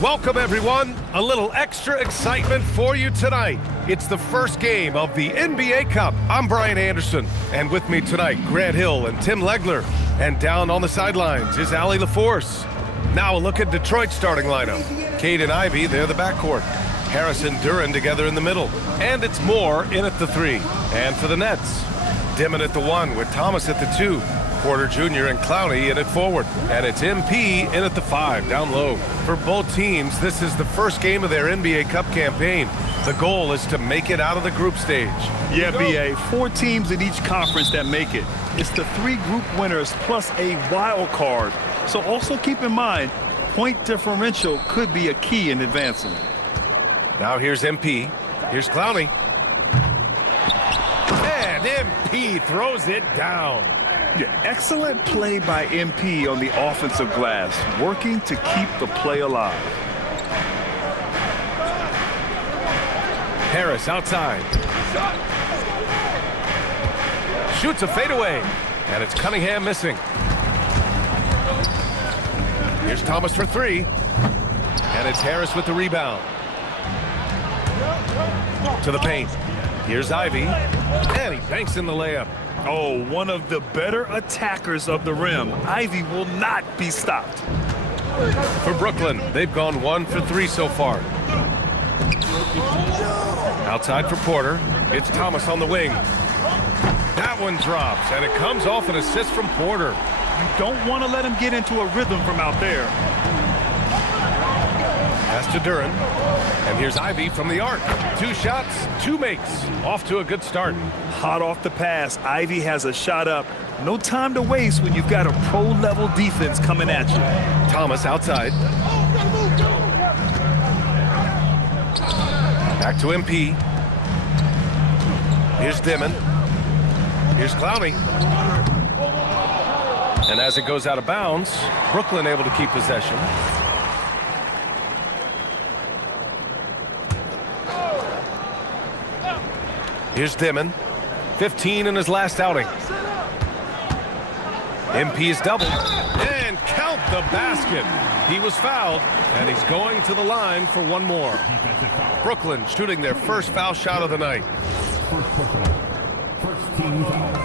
Welcome, everyone. A little extra excitement for you tonight. It's the first game of the NBA Cup. I'm Brian Anderson, and with me tonight, Grant Hill and Tim Legler. And down on the sidelines is Allie LaForce. Now a look at Detroit's starting lineup. Cade and Ivy, they're the backcourt. Harris and Duren together in the middle. And it's Moore in at the 3. And for the Nets, Dimon at the 1 with Thomas at the 2. Porter Jr. and Clowney in at forward. And it's MP in at the 5, down low. For both teams, this is the first game of their NBA Cup campaign. The goal is to make it out of the group stage. Yeah, BA, 4 teams in each conference that make it. It's the 3 group winners plus a wild card. So also keep in mind, point differential could be a key in advancing. Now here's MP. Here's Clowney. And MP throws it down. Yeah, excellent play by MP on the offensive glass, working to keep the play alive. Harris outside. Shoots a fadeaway. And it's Cunningham missing. Here's Thomas for 3. And it's Harris with the rebound. To the paint. Here's Ivy. And he banks in the layup. Oh, one of the better attackers of the rim. Ivy will not be stopped. For Brooklyn, they've gone 1 for 3 so far. Outside for Porter. It's Thomas on the wing. That one drops, and it comes off an assist from Porter. You don't want to let him get into a rhythm from out there. Pass to Duren. And here's Ivy from the arc. 2 shots, 2 makes. Off to a good start. Hot off the pass, Ivy has a shot up. No time to waste when you've got a pro-level defense coming at you. Thomas outside. Back to MP. Here's Dimon. Here's Clowney. And as it goes out of bounds, Brooklyn able to keep possession. Here's Dimon. 15 in his last outing. MP's doubled. And count the basket. He was fouled, and he's going to the line for one more. Brooklyn shooting their first foul shot of the night. First team foul.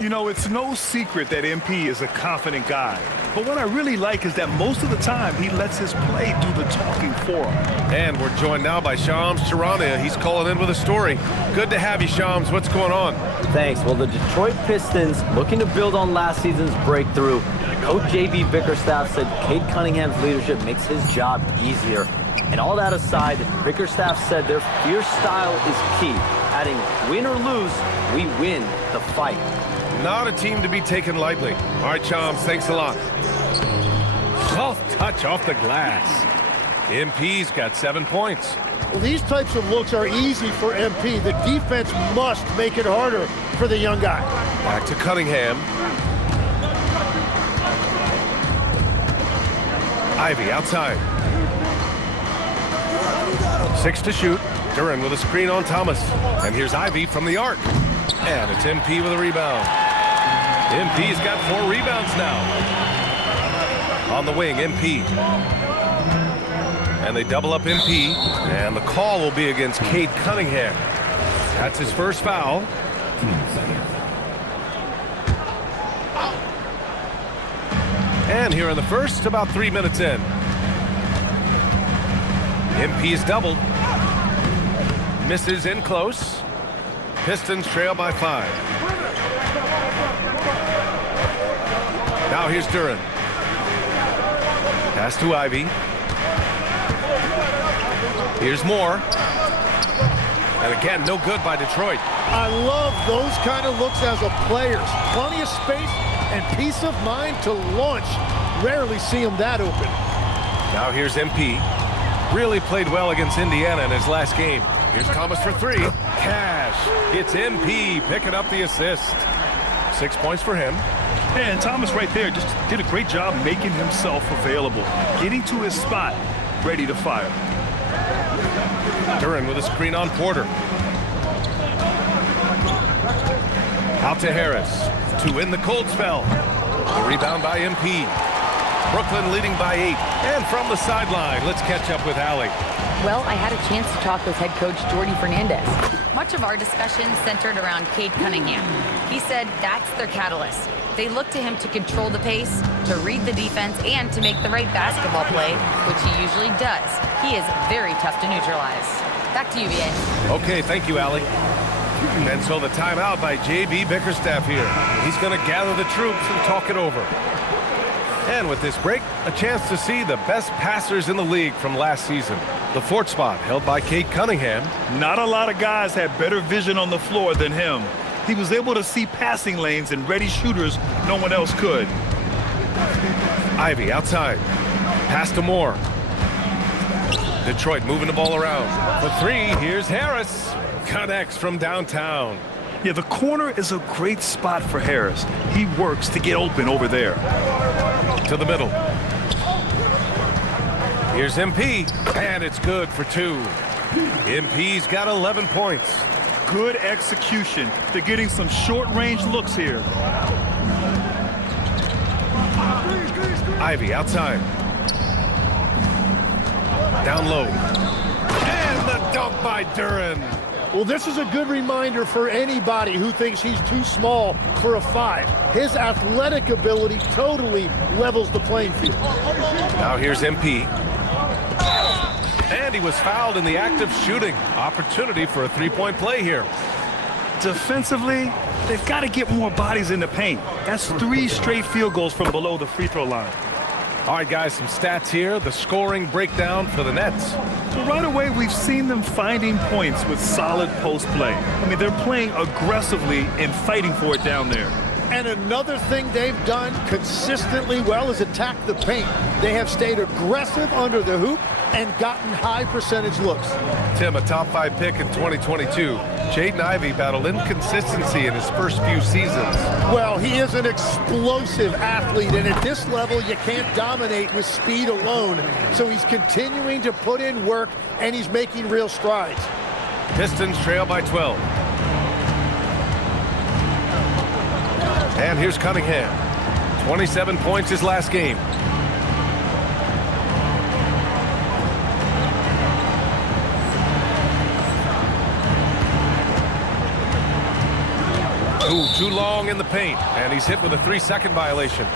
You know, it's no secret that MP is a confident guy. But what I really like is that most of the time he lets his play do the talking for him. And we're joined now by Shams Charania. He's calling in with a story. Good to have you, Shams. What's going on? Thanks. Well, the Detroit Pistons, looking to build on last season's breakthrough. Coach J.B. Bickerstaff said Cade Cunningham's leadership makes his job easier. And all that aside, Bickerstaff said their fierce style is key, adding, win or lose, we win the fight. Not a team to be taken lightly. All right, Shams, thanks a lot. Soft touch off the glass. MP's got 7 points. Well, these types of looks are easy for MP. The defense must make it harder for the young guy. Back to Cunningham. Ivy outside. 6 to shoot. Duren with a screen on Thomas. And here's Ivy from the arc. And it's MP with a rebound. MP's got 4 rebounds now. On the wing, MP. And they double up MP. And the call will be against Cade Cunningham. That's his first foul. And here in the first, about 3 minutes in. MP's doubled. Misses in close. Pistons trail by 5. Now here's Duren. Pass to Ivy. Here's Moore. And again, no good by Detroit. I love those kind of looks as a player. Plenty of space and peace of mind to launch. Rarely see him that open. Now here's MP. Really played well against Indiana in his last game. Here's Thomas for 3. Cash. It's MP picking up the assist. 6 points for him. And Thomas right there just did a great job making himself available, getting to his spot, ready to fire. Duren with a screen on Porter. Out to Harris to win the cold spell. The rebound by MP. Brooklyn leading by 8. And from the sideline, let's catch up with Allie. Well, I had a chance to talk with head coach Jordy Fernandez. Much of our discussion centered around Cade Cunningham. He said that's their catalyst. They look to him to control the pace, to read the defense, and to make the right basketball play, which he usually does. He is very tough to neutralize. Back to you, BA. Okay, thank you, Allie. And so the timeout by J.B. Bickerstaff here. He's going to gather the troops and talk it over. And with this break, a chance to see the best passers in the league from last season. The fourth spot held by Cade Cunningham. Not a lot of guys had better vision on the floor than him. He was able to see passing lanes and ready shooters no one else could. Ivy outside. Pass to Moore. Detroit moving the ball around. For three, here's Harris. Connects from downtown. Yeah, the corner is a great spot for Harris. He works to get open over there. To the middle. Here's MP, and it's good for 2. MP's got 11 points. Good execution. They're getting some short-range looks here. Ivy outside. Down low. And the dunk by Duren. Well, this is a good reminder for anybody who thinks he's too small for a 5. His athletic ability totally levels the playing field. Now here's MP. And he was fouled in the act of shooting. Opportunity for a three-point play here. Defensively, they've got to get more bodies in the paint. That's 3 straight field goals from below the free throw line. All right, guys, some stats here. The scoring breakdown for the Nets. So right away, we've seen them finding points with solid post play. I mean, they're playing aggressively and fighting for it down there. And another thing they've done consistently well is attack the paint. They have stayed aggressive under the hoop and gotten high percentage looks. Tim, a top 5 pick in 2022. Jaden Ivey battled inconsistency in his first few seasons. Well, he is an explosive athlete, and at this level, you can't dominate with speed alone. So he's continuing to put in work, and he's making real strides. Pistons trail by 12. And here's Cunningham. 27 points his last game. Ooh, too long in the paint, and he's hit with a 3-second violation.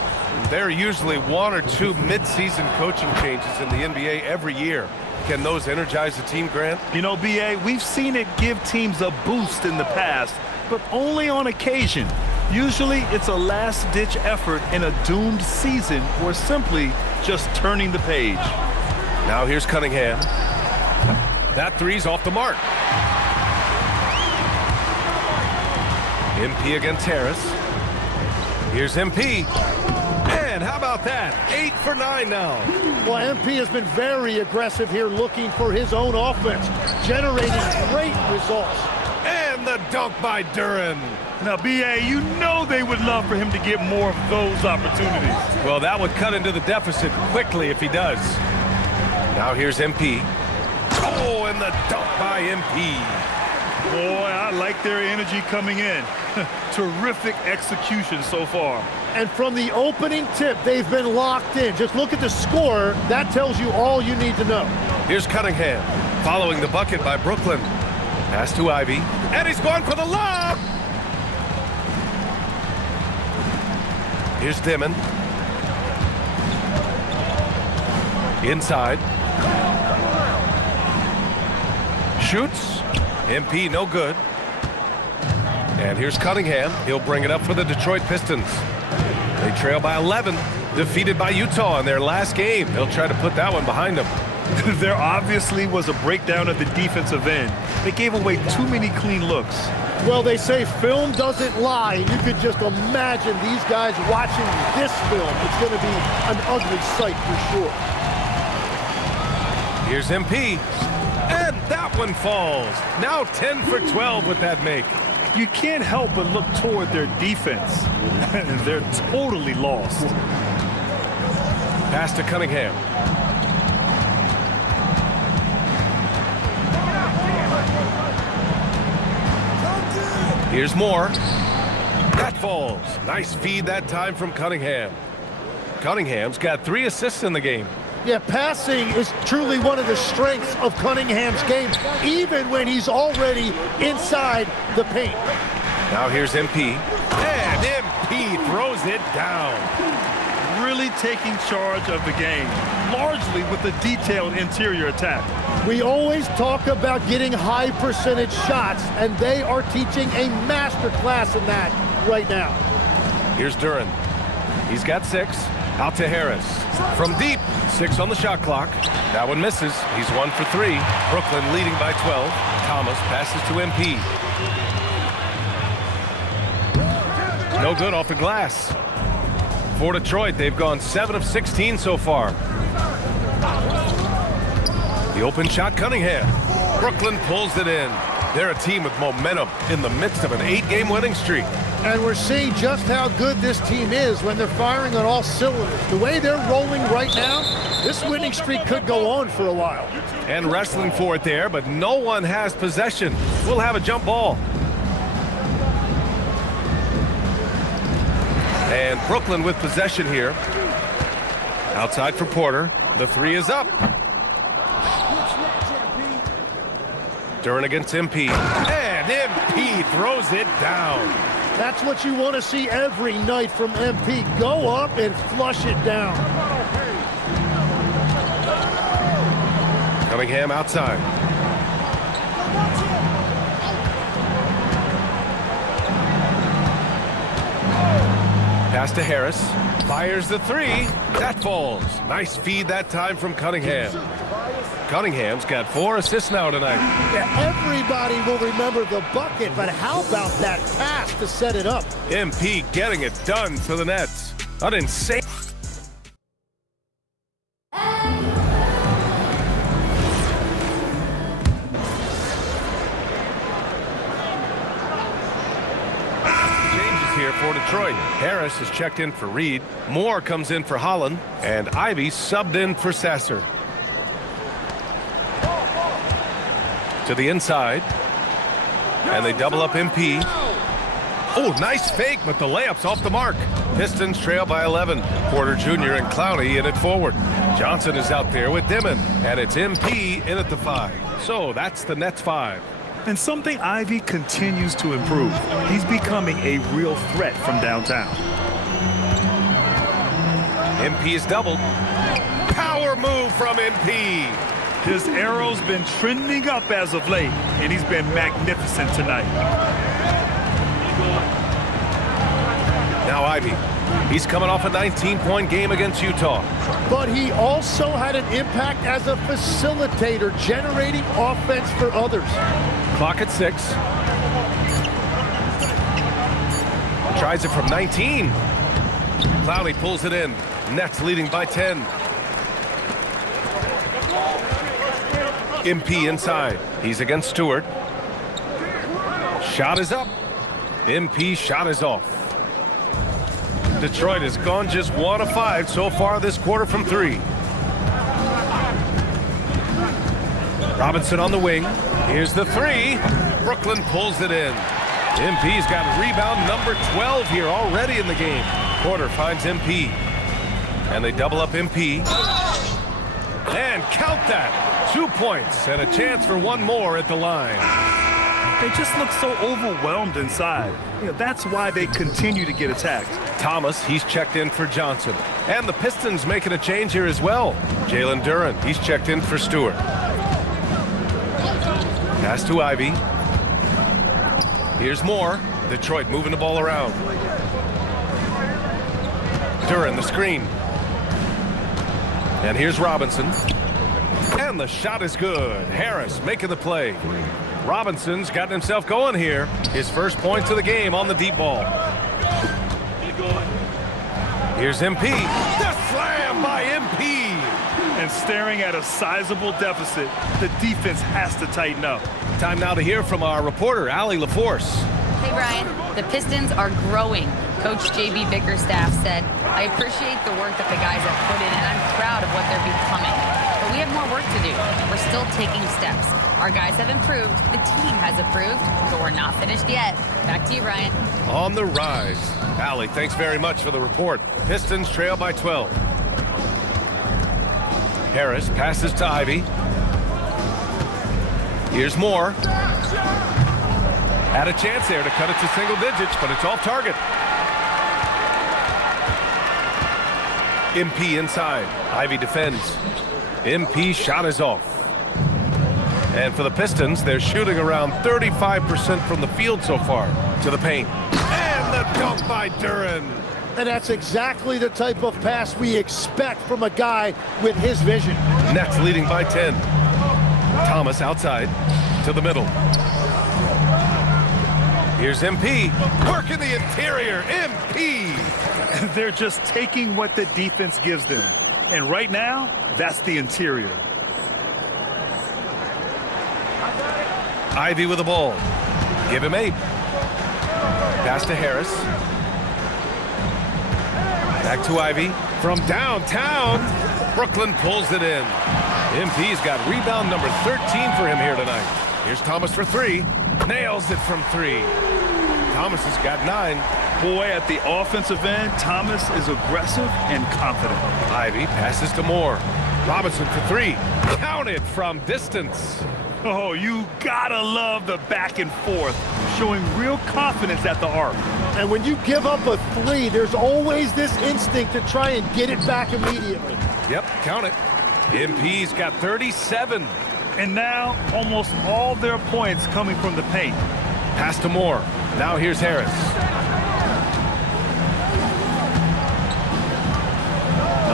There are usually 1 or 2 mid-season coaching changes in the NBA every year. Can those energize the team, Grant? You know, BA, we've seen it give teams a boost in the past, but only on occasion. Usually, it's a last-ditch effort in a doomed season or simply just turning the page. Now here's Cunningham. That three's off the mark. MP against Harris. Here's MP. And how about that? 8 for 9 now. Well, MP has been very aggressive here, looking for his own offense, generating great results. And the dunk by Duren. Now, BA, you know they would love for him to get more of those opportunities. Well, that would cut into the deficit quickly if he does. Now here's MP. Oh, and the dunk by MP. Boy, I like their energy coming in. Terrific execution so far. And from the opening tip, they've been locked in. Just look at the score. That tells you all you need to know. Here's Cunningham, following the bucket by Brooklyn. Pass to Ivy, and he's going for the lob! Here's Dimon. Inside. Shoots. MP no good. And here's Cunningham. He'll bring it up for the Detroit Pistons. They trail by 11, defeated by Utah in their last game. They'll try to put that one behind them. There obviously was a breakdown at the defensive end. They gave away too many clean looks. Well, they say film doesn't lie, and you could just imagine these guys watching this film. It's going to be an ugly sight for sure. Here's MP, and that one falls. Now 10 for 12 with that make. You can't help but look toward their defense. They're totally lost. Pass to Cunningham. Here's Moore. That falls. Nice feed that time from Cunningham. Cunningham's got 3 assists in the game. Yeah, passing is truly one of the strengths of Cunningham's game, even when he's already inside the paint. Now here's MP. And MP throws it down. Really taking charge of the game, largely with a detailed interior attack. We always talk about getting high percentage shots, and they are teaching a master class in that right now. Here's Duran. He's got 6. Out to Harris. From deep, 6 on the shot clock. That one misses. He's 1 for 3. Brooklyn leading by 12. Thomas passes to MP. No good off the glass. For Detroit, they've gone 7 of 16 so far. The open shot, Cunningham. Brooklyn pulls it in. They're a team with momentum in the midst of an 8-game winning streak. And we're seeing just how good this team is when they're firing on all cylinders. The way they're rolling right now, this winning streak could go on for a while. And wrestling for it there, but no one has possession. We'll have a jump ball. And Brooklyn with possession here. Outside for Porter. The 3 is up. Duran against MP. And MP throws it down. That's what you want to see every night from MP. Go up and flush it down. Cunningham outside. Pass to Harris. Fires the 3. That falls. Nice feed that time from Cunningham. Cunningham's got 4 assists now tonight. Yeah, everybody will remember the bucket, but how about that pass to set it up? MP getting it done for the Nets. An insane. Changes here for Detroit. Harris is checked in for Reed. Moore comes in for Holland. And Ivy subbed in for Sasser. To the inside. And they double up MP. Oh, nice fake, but the layup's off the mark. Pistons trail by 11. Porter Jr. and Clowney in it forward. Johnson is out there with Dimon. And it's MP in at the 5. So that's the Nets 5. And something Ivy continues to improve. He's becoming a real threat from downtown. MP is doubled. Power move from MP. His arrow's been trending up as of late, and he's been magnificent tonight. Now Ivy. He's coming off a 19-point game against Utah. But he also had an impact as a facilitator, generating offense for others. Clock at 6. Tries it from 19. Clowney pulls it in. Nets leading by 10. MP inside. He's against Stewart. Shot is up. MP shot is off. Detroit has gone just 1 of 5 so far this quarter from 3. Robinson on the wing. Here's the 3. Brooklyn pulls it in. MP's got rebound number 12 here already in the game. Porter finds MP. And they double up MP. And count that. 2 points and a chance for 1 more at the line. They just look so overwhelmed inside. That's why they continue to get attacked. Thomas, he's checked in for Johnson. And the Pistons making a change here as well. Jalen Duran, he's checked in for Stewart. Pass to Ivy. Here's Moore. Detroit moving the ball around. Duran, the screen. And here's Robinson. And the shot is good. Harris making the play. Robinson's gotten himself going here. His first points of the game on the deep ball. Here's MP. The slam by MP. And staring at a sizable deficit, the defense has to tighten up. Time now to hear from our reporter, Allie LaForce. Hey, Brian. The Pistons are growing. Coach J.B. Bickerstaff said, I appreciate the work that the guys have put in, and I'm proud of what they're becoming. But we have more work to do. We're still taking steps. Our guys have improved. The team has improved, but we're not finished yet. Back to you, Brian. On the rise. Allie, thanks very much for the report. Pistons trail by 12. Harris passes to Ivy. Here's Moore. Had a chance there to cut it to single digits, but it's off target. MP inside. Ivy defends. MP shot is off. And for the Pistons, they're shooting around 35% from the field so far. To the paint. And the dunk by Duren. And that's exactly the type of pass we expect from a guy with his vision. Nets leading by 10. Thomas outside to the middle. Here's MP. Working the interior. MP. They're just taking what the defense gives them. And right now, that's the interior. Ivy with the ball. Give him 8. Pass to Harris. Back to Ivy. From downtown, Brooklyn pulls it in. MP's got rebound number 13 for him here tonight. Here's Thomas for 3. Nails it from 3. Thomas has got 9. Boy, at the offensive end, Thomas is aggressive and confident. Ivy passes to Moore. Robinson for 3. Counted from distance. Oh, you gotta love the back and forth, showing real confidence at the arc. And when you give up a 3, there's always this instinct to try and get it back immediately. Yep, count it. MP's got 37. And now, almost all their points coming from the paint. Pass to Moore. Now here's Harris.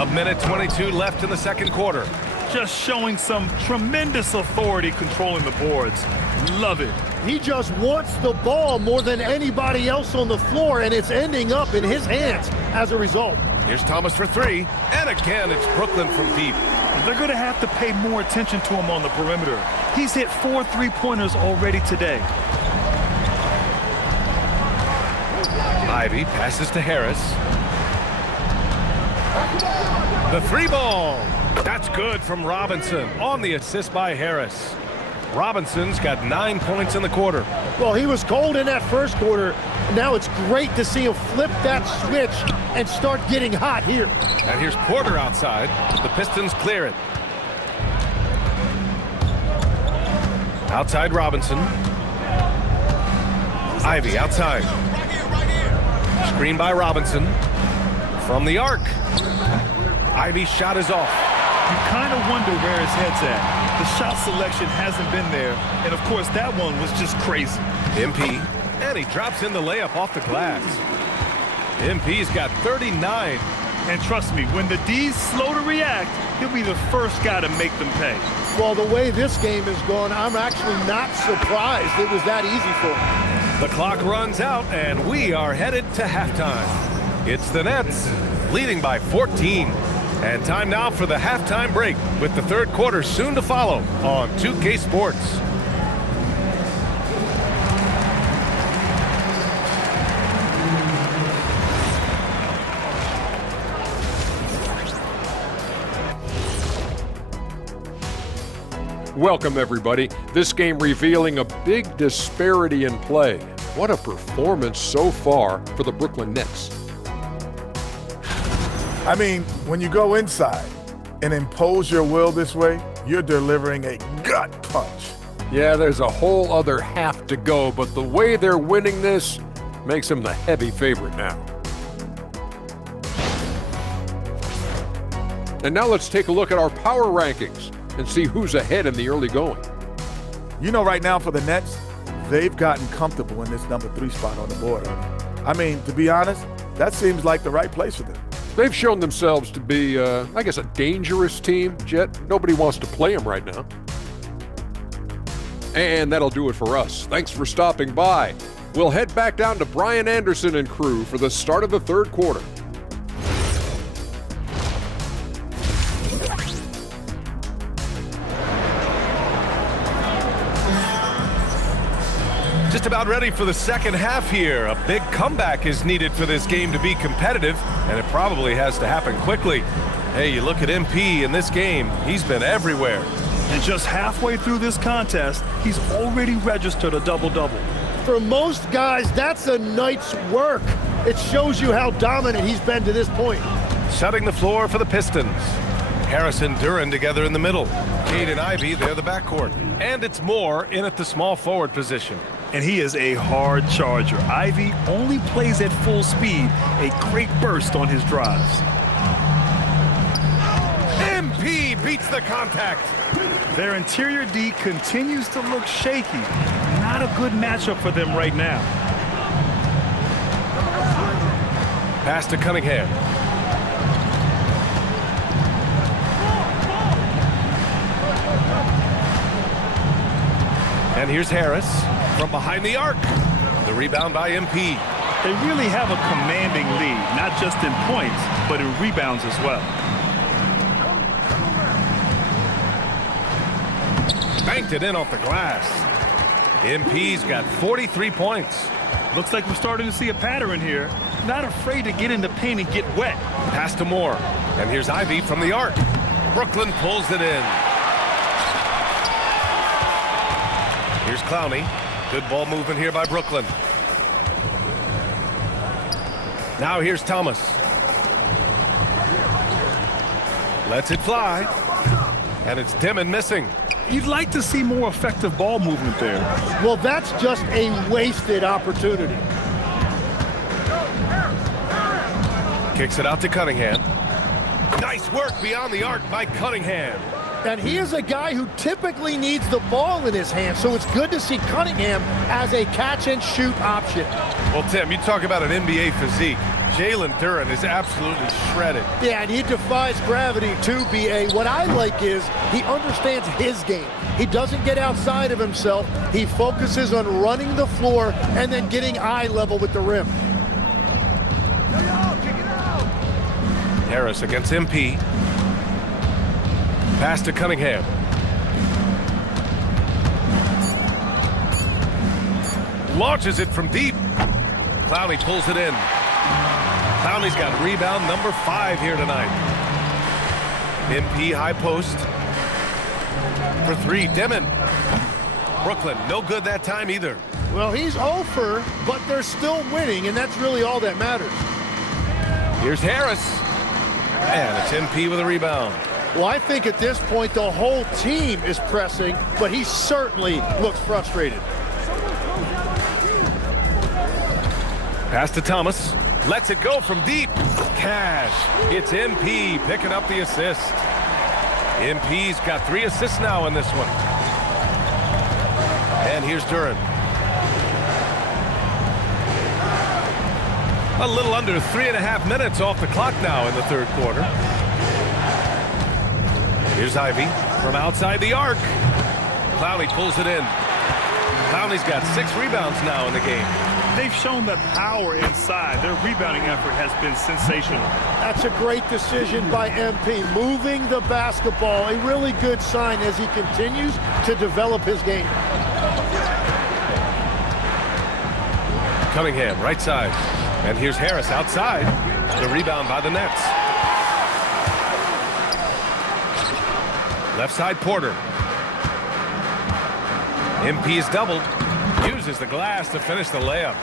A minute 22 left in the second quarter. Just showing some tremendous authority controlling the boards. Love it. He just wants the ball more than anybody else on the floor, and it's ending up in his hands as a result. Here's Thomas for 3. And again, it's Brooklyn from deep. They're going to have to pay more attention to him on the perimeter. He's hit 4 3-pointers already today. Ivy passes to Harris. The 3 ball. That's good from Robinson on the assist by Harris. Robinson's got 9 points in the quarter. Well, he was cold in that first quarter. Now it's great to see him flip that switch and start getting hot here. And here's Porter outside. The Pistons clear it. Outside Robinson. Ivy outside. Screen by Robinson. From the arc. Ivy's shot is off. You kind of wonder where his head's at. The shot selection hasn't been there. And, of course, that one was just crazy. MP. And he drops in the layup off the glass. MP's got 39. And trust me, when the D's slow to react, he'll be the first guy to make them pay. Well, the way this game is going, I'm actually not surprised it was that easy for him. The clock runs out, and we are headed to halftime. It's the Nets, leading by 14. And time now for the halftime break, with the third quarter soon to follow on 2K Sports. Welcome, everybody. This game revealing a big disparity in play. What a performance so far for the Brooklyn Nets. I mean, when you go inside and impose your will this way, you're delivering a gut punch. Yeah, there's a whole other half to go, but the way they're winning this makes them the heavy favorite now. And now let's take a look at our power rankings and see who's ahead in the early going. You know, right now for the Nets, they've gotten comfortable in this number 3 spot on the board. I mean, to be honest, that seems like the right place for them. They've shown themselves to be, I guess, a dangerous team, Jet. Nobody wants to play them right now. And that'll do it for us. Thanks for stopping by. We'll head back down to Brian Anderson and crew for the start of the third quarter. Just about ready for the second half here. A big comeback is needed for this game to be competitive, and it probably has to happen quickly. Hey, you look at MP in this game, he's been everywhere. And just halfway through this contest, he's already registered a double-double. For most guys, that's a night's work. It shows you how dominant he's been to this point. Setting the floor for the Pistons. Harris and Duren together in the middle. Cade and Ivy, they're the backcourt. And it's Moore in at the small forward position. And he is a hard charger. Ivy only plays at full speed, a great burst on his drives. MP beats the contact. Their interior D continues to look shaky. Not a good matchup for them right now. Pass to Cunningham. And here's Harris from behind the arc. The rebound by MP. They really have a commanding lead, not just in points, but in rebounds as well. Banked it in off the glass. MP's got 43 points. Looks like we're starting to see a pattern here. Not afraid to get in the paint and get wet. Pass to Moore. And here's Ivy from the arc. Brooklyn pulls it in. Here's Clowney. Good ball movement here by Brooklyn. Now here's Thomas. Lets it fly. And it's Dimon missing. You'd like to see more effective ball movement there. Well, that's just a wasted opportunity. Kicks it out to Cunningham. Nice work beyond the arc by Cunningham. And he is a guy who typically needs the ball in his hand, so it's good to see Cunningham as a catch-and-shoot option. Well, Tim, you talk about an NBA physique. Jalen Duren is absolutely shredded. Yeah, and he defies gravity too, B.A. What I like is he understands his game. He doesn't get outside of himself. He focuses on running the floor and then getting eye level with the rim. Harris against MP. Pass to Cunningham. Launches it from deep. Clowney pulls it in. Clowney's got rebound number 5 here tonight. MP high post. For 3, Dimon. Brooklyn, no good that time either. Well, he's over, but they're still winning, and that's really all that matters. Here's Harris. And it's MP with a rebound. Well, I think at this point the whole team is pressing, but he certainly looks frustrated. Pass to Thomas. Lets it go from deep. Cash. It's MP picking up the assist. MP's got 3 assists now in this one. And here's Duren. A little under 3.5 minutes off the clock now in the third quarter. Here's Ivy from outside the arc. Clowney pulls it in. Clowney's got 6 rebounds now in the game. They've shown that power inside. Their rebounding effort has been sensational. That's a great decision by MP. Moving the basketball, a really good sign as he continues to develop his game. Cunningham, right side. And here's Harris outside. The rebound by the Nets. Left side, Porter. MP's doubled. Uses the glass to finish the layup.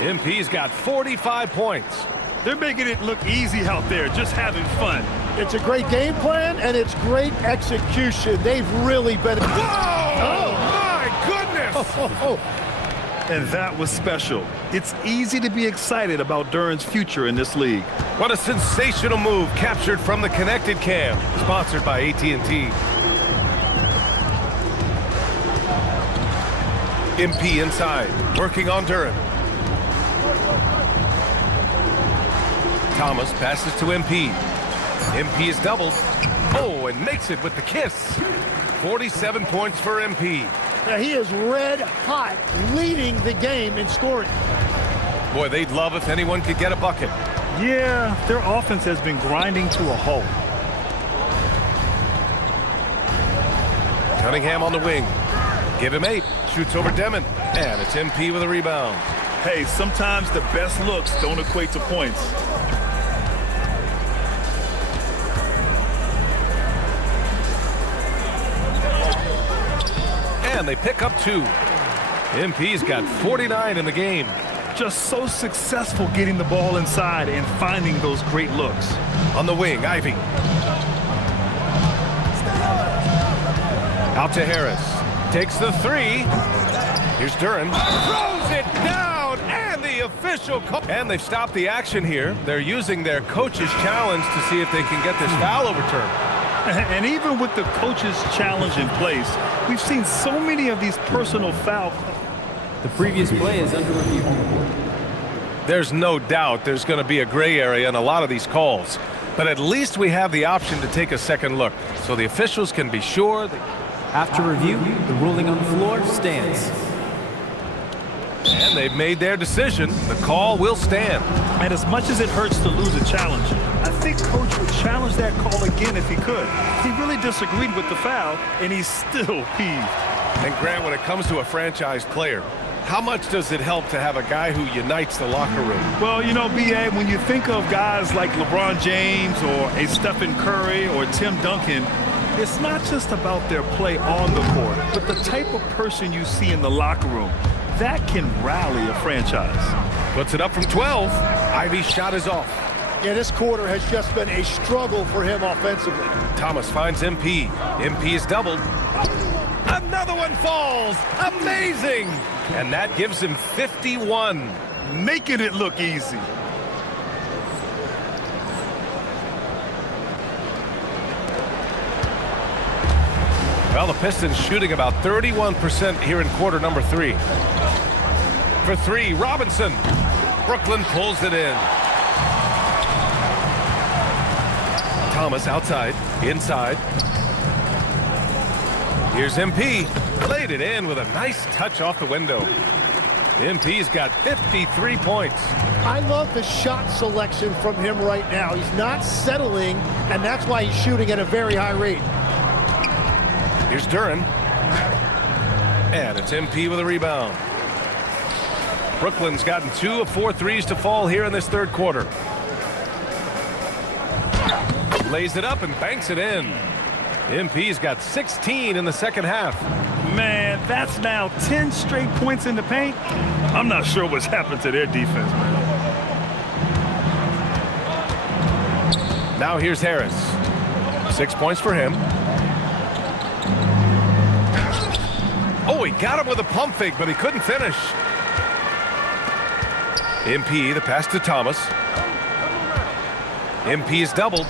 MP's got 45 points. They're making it look easy out there, just having fun. It's a great game plan, and it's great execution. They've really been... Whoa! Oh, my goodness! And that was special. It's easy to be excited about Duren's future in this league. What a sensational move captured from the Connected Cam, sponsored by AT&T. MP inside, working on Duren. Thomas passes to MP. MP is doubled. Oh, and makes it with the kiss. 47 points for MP. Now, he is red hot, leading the game in scoring. Boy, they'd love if anyone could get a bucket. Yeah, their offense has been grinding to a halt. Cunningham on the wing. Give him 8. Shoots over Dimon. And it's MP with a rebound. Hey, sometimes the best looks don't equate to points. And they pick up 2. MP's got 49 in the game. just so successful getting the ball inside and finding those great looks. On the wing, Ivy. Out to Harris. Takes the three. Here's Duran. Throws it down, and the official call. And they've stopped the action here. They're using their coach's challenge to see if they can get this foul overturned. And even with the coach's challenge in place, we've seen so many of these personal fouls. The previous play is under review. There's no doubt there's going to be a gray area in a lot of these calls. But at least we have the option to take a second look, so the officials can be sure that... After review, the ruling on the floor stands. And they've made their decision. The call will stand. And as much as it hurts to lose a challenge, I think Coach would challenge that call again if he could. He really disagreed with the foul, and he's still peeved. And Grant, when it comes to a franchise player, how much does it help to have a guy who unites the locker room? Well, you know, B.A., when you think of guys like LeBron James or a Stephen Curry or Tim Duncan, it's not just about their play on the court, but the type of person you see in the locker room. That can rally a franchise. Puts it up from 12. Ivy's shot is off. Yeah, this quarter has just been a struggle for him offensively. Thomas finds MP. MP is doubled. Another one falls. Amazing. And that gives him 51. Making it look easy. Well, the Pistons shooting about 31% here in quarter number 3. For 3, Robinson. Brooklyn pulls it in. Thomas outside, inside. Here's MP. Played it in with a nice touch off the window. MP's got 53 points. I love the shot selection from him right now. He's not settling, and that's why he's shooting at a very high rate. Here's Duran. And it's MP with a rebound. Brooklyn's gotten 2 of 4 threes to fall here in this third quarter. Lays it up and banks it in. MP's got 16 in the second half. Man, that's now 10 straight points in the paint. I'm not sure what's happened to their defense, man. Now here's Harris. 6 points for him. Oh, he got him with a pump fake, but he couldn't finish. MP, the pass to Thomas. MP is doubled.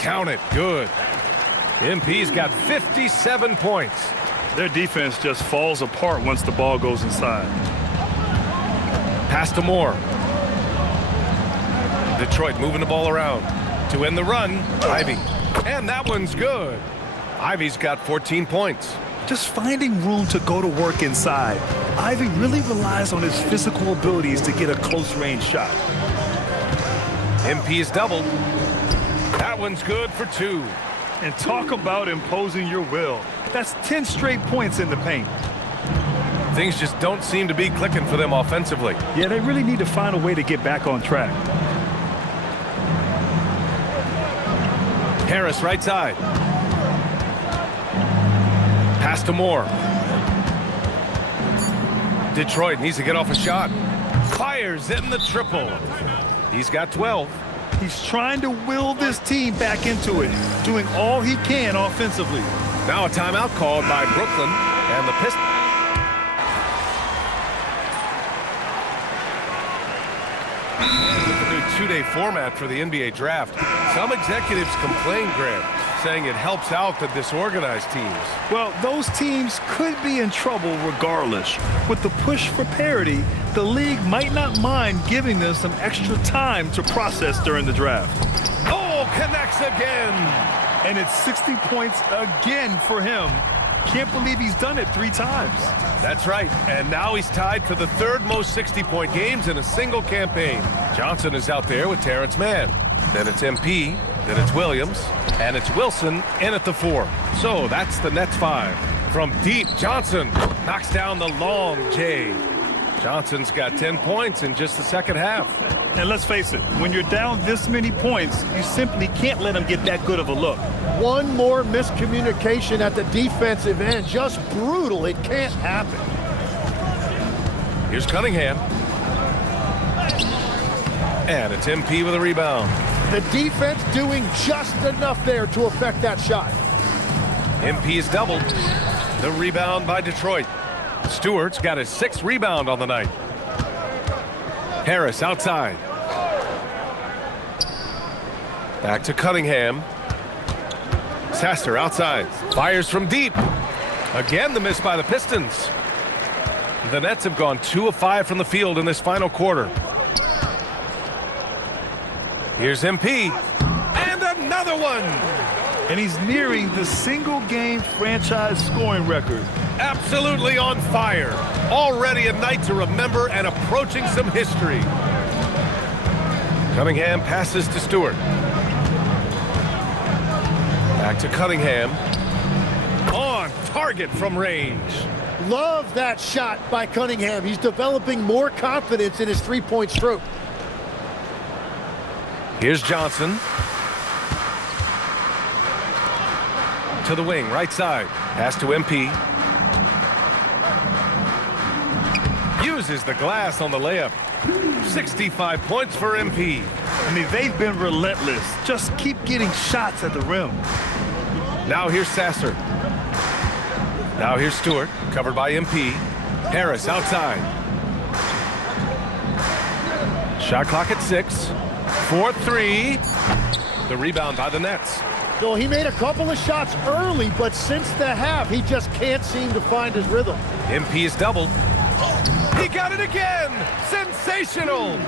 Count it. Good. MP's got 57 points. Their defense just falls apart once the ball goes inside. Pass to Moore. Detroit moving the ball around. To end the run, Ivy. And that one's good. Ivy's got 14 points. Just finding room to go to work inside. Ivy really relies on his physical abilities to get a close-range shot. MP is doubled. That one's good for 2. And talk about imposing your will. That's 10 straight points in the paint. Things just don't seem to be clicking for them offensively. Yeah, they really need to find a way to get back on track. Harris right side. Pass to Moore. Detroit needs to get off a shot. Fires in the triple. He's got 12. He's trying to will this team back into it, doing all he can offensively. Now a timeout called by Brooklyn and the Pistons. With the new 2-day format for the NBA draft, some executives complain, Grant, saying it helps out the disorganized teams. Well, those teams could be in trouble regardless. With the push for parity, the league might not mind giving them some extra time to process during the draft. Oh, connects again. And it's 60 points again for him. Can't believe he's done it 3 times. That's right. And now he's tied for the 3rd most 60-point games in a single campaign. Johnson is out there with Terrence Mann. Then it's MP. Then it's Williams. And it's Wilson in at the 4. So that's the Nets 5. From deep, Johnson knocks down the long J. Johnson's got 10 points in just the second half. And let's face it, when you're down this many points, you simply can't let him get that good of a look. One more miscommunication at the defensive end. Just brutal. It can't happen. Here's Cunningham. And it's MP with a rebound. The defense doing just enough there to affect that shot. MP is doubled. The rebound by Detroit. Stewart's got his 6th rebound on the night. Harris outside. Back to Cunningham. Sasser outside. Fires from deep. Again, the miss by the Pistons. The Nets have gone 2 of 5 from the field in this final quarter. Here's MP. And another one. And he's nearing the single-game franchise scoring record. Absolutely on fire. Already a night to remember and approaching some history. Cunningham passes to Stewart. Back to Cunningham. On target from range. Love that shot by Cunningham. He's developing more confidence in his three-point stroke. Here's Johnson. To the wing, right side. Pass to MP. Uses the glass on the layup. 65 points for MP. I mean, they've been relentless. Just keep getting shots at the rim. Now here's Sasser. Now here's Stewart, covered by MP. Harris outside. Shot clock at 6. 4-3. The rebound by the Nets. Well, he made a couple of shots early, but since the half, he just can't seem to find his rhythm. MP is doubled. He got it again! Sensational!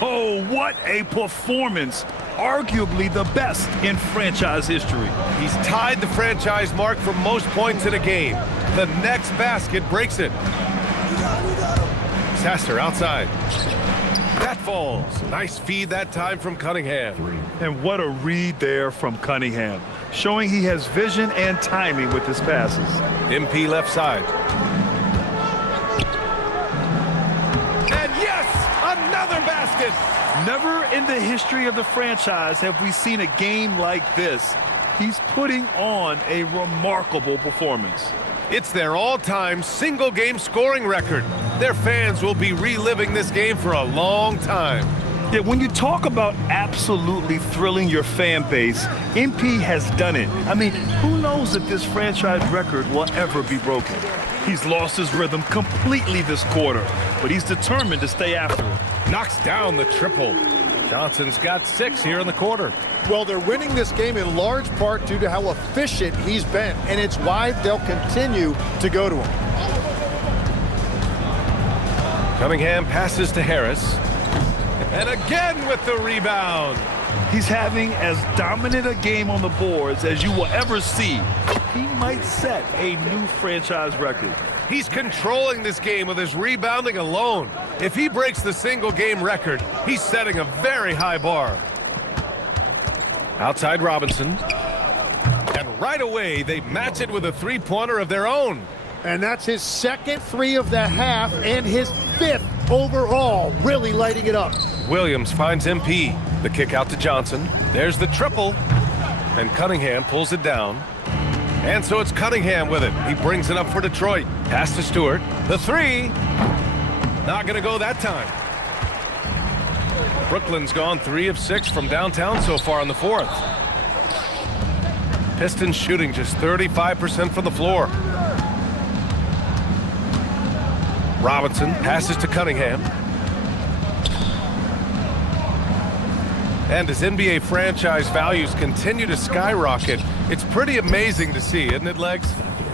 Oh, what a performance. Arguably the best in franchise history. He's tied the franchise mark for most points in a game. The next basket breaks it. Sasser outside. That falls. Nice feed that time from Cunningham. And what a read there from Cunningham, showing he has vision and timing with his passes. MP left side. And yes, another basket. Never in the history of the franchise have we seen a game like this. He's putting on a remarkable performance. It's their all-time single-game scoring record. Their fans will be reliving this game for a long time. Yeah, when you talk about absolutely thrilling your fan base, MP has done it. I mean, who knows if this franchise record will ever be broken? He's lost his rhythm completely this quarter, but he's determined to stay after it. Knocks down the triple. Johnson's got 6 here in the quarter. Well, they're winning this game in large part due to how efficient he's been, and it's why they'll continue to go to him. Cunningham passes to Harris. And again with the rebound. He's having as dominant a game on the boards as you will ever see. He might set a new franchise record. He's controlling this game with his rebounding alone. If he breaks the single-game record, he's setting a very high bar. Outside Robinson. And right away, they match it with a three-pointer of their own. And that's his 2nd 3 of the half and his 5th overall, really lighting it up. Williams finds MP. The kick out to Johnson. There's the triple. And Cunningham pulls it down. And so it's Cunningham with it. He brings it up for Detroit. Pass to Stewart. The 3. Not going to go that time. Brooklyn's gone 3 of 6 from downtown so far in the 4th. Pistons shooting just 35% from the floor. Robinson passes to Cunningham. And as NBA franchise values continue to skyrocket, it's pretty amazing to see, isn't it, Legs?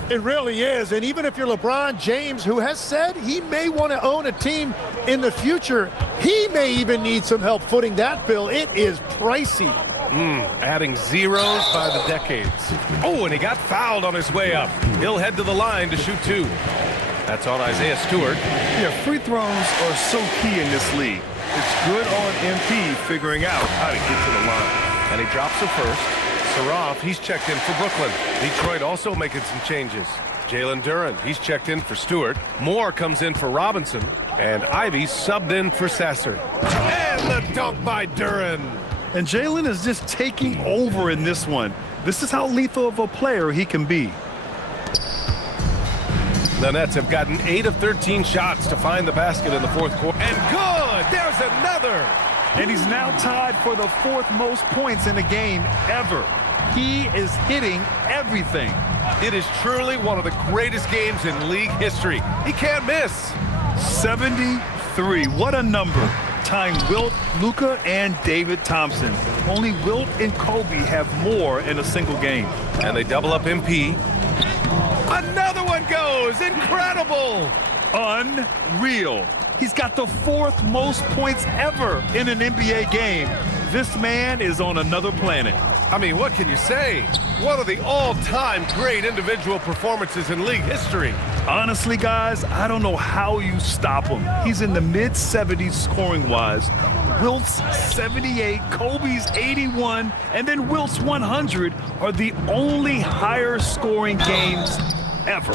It really is, and even if you're LeBron James, who has said he may want to own a team in the future, he may even need some help footing that bill. It is pricey. Adding zeros by the decades. Oh, and he got fouled on his way up. He'll head to the line to shoot 2. That's on Isaiah Stewart. Yeah, free throws are so key in this league. It's good on MP figuring out how to get to the line. And he drops the first. Saraf, he's checked in for Brooklyn. Detroit also making some changes. Jalen Duren, he's checked in for Stewart. Moore comes in for Robinson. And Ivy subbed in for Sasser. And the dunk by Duren. And Jalen is just taking over in this one. This is how lethal of a player he can be. The Nets have gotten 8 of 13 shots to find the basket in the fourth quarter. And good! There's another! And he's now tied for the 4th most points in a game ever. He is hitting everything. It is truly one of the greatest games in league history. He can't miss. 73. What a number. Tying Wilt, Luka, and David Thompson. Only Wilt and Kobe have more in a single game. And they double up MP. Another one goes! Incredible! Unreal. He's got the 4th most points ever in an NBA game. This man is on another planet. I mean, what can you say? One of the all-time great individual performances in league history. Honestly, guys, I don't know how you stop him. He's in the mid-70s scoring-wise. Wilt's 78, Kobe's 81, and then Wilt's 100 are the only higher-scoring games ever.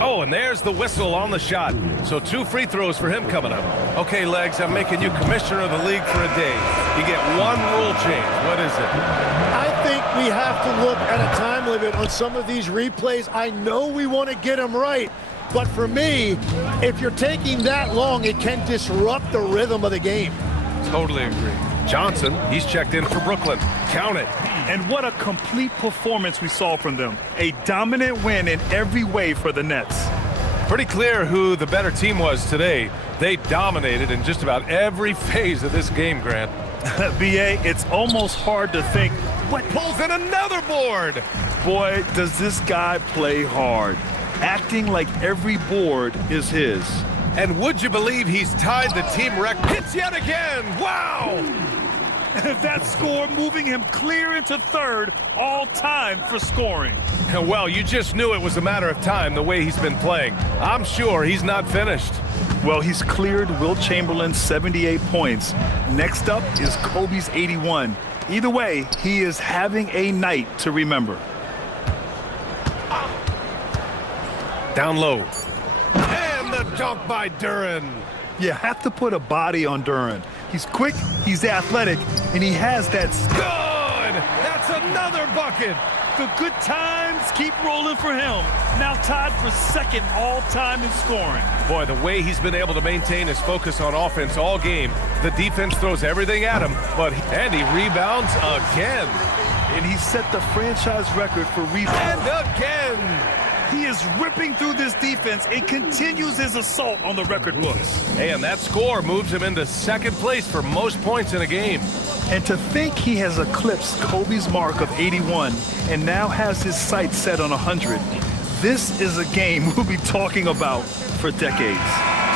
Oh, and there's the whistle on the shot. So 2 free throws for him coming up. Okay, Legs, I'm making you commissioner of the league for a day. You get 1 rule change. What is it? I think we have to look at a time limit on some of these replays. I know we want to get them right, but for me, if you're taking that long, it can disrupt the rhythm of the game. Totally agree. Johnson, he's checked in for Brooklyn. Count it. And what a complete performance we saw from them. A dominant win in every way for the Nets. Pretty clear who the better team was today. They dominated in just about every phase of this game, Grant. BA, it's almost hard to think, what pulls in another board? Boy, does this guy play hard. Acting like every board is his. And would you believe he's tied the team record? Hits yet again! Wow! That score moving him clear into 3rd all-time for scoring. Well, you just knew it was a matter of time the way he's been playing. I'm sure he's not finished. Well, he's cleared Wilt Chamberlain's 78 points. Next up is Kobe's 81. Either way, he is having a night to remember. Down low. And the dunk by Duren. You have to put a body on Duren. He's quick, he's athletic, and he has that... Good! That's another bucket! The good times keep rolling for him. Now tied for 2nd all-time in scoring. Boy, the way he's been able to maintain his focus on offense all game, the defense throws everything at him, and he rebounds again. And he set the franchise record for rebounds. And again! He is ripping through this defense and continues his assault on the record books. And that score moves him into 2nd place for most points in a game. And to think he has eclipsed Kobe's mark of 81 and now has his sights set on 100. This is a game we'll be talking about for decades.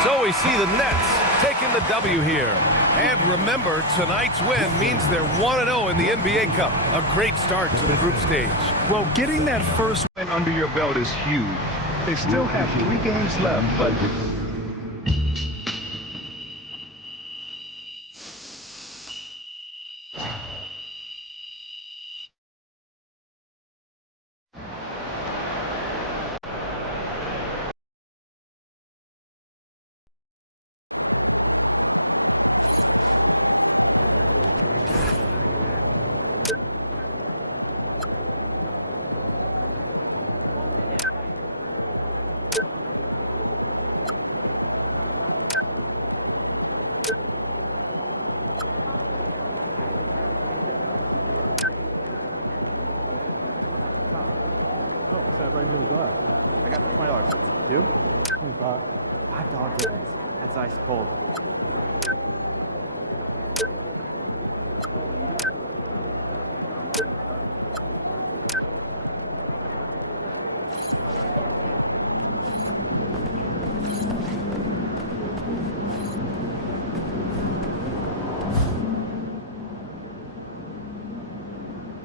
So we see the Nets taking the W here. And remember, tonight's win means they're 1-0 in the NBA Cup. A great start to the group stage. Well, getting that first win under your belt is huge. They still have 3 games left, but... I got the $20. You? 25. $5 difference. That's ice cold.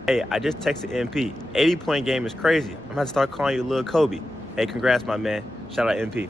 Hey, I just texted MP. 80-point game is crazy. I'm going to start calling you Lil Kobe. Hey, congrats, my man. Shout out MP.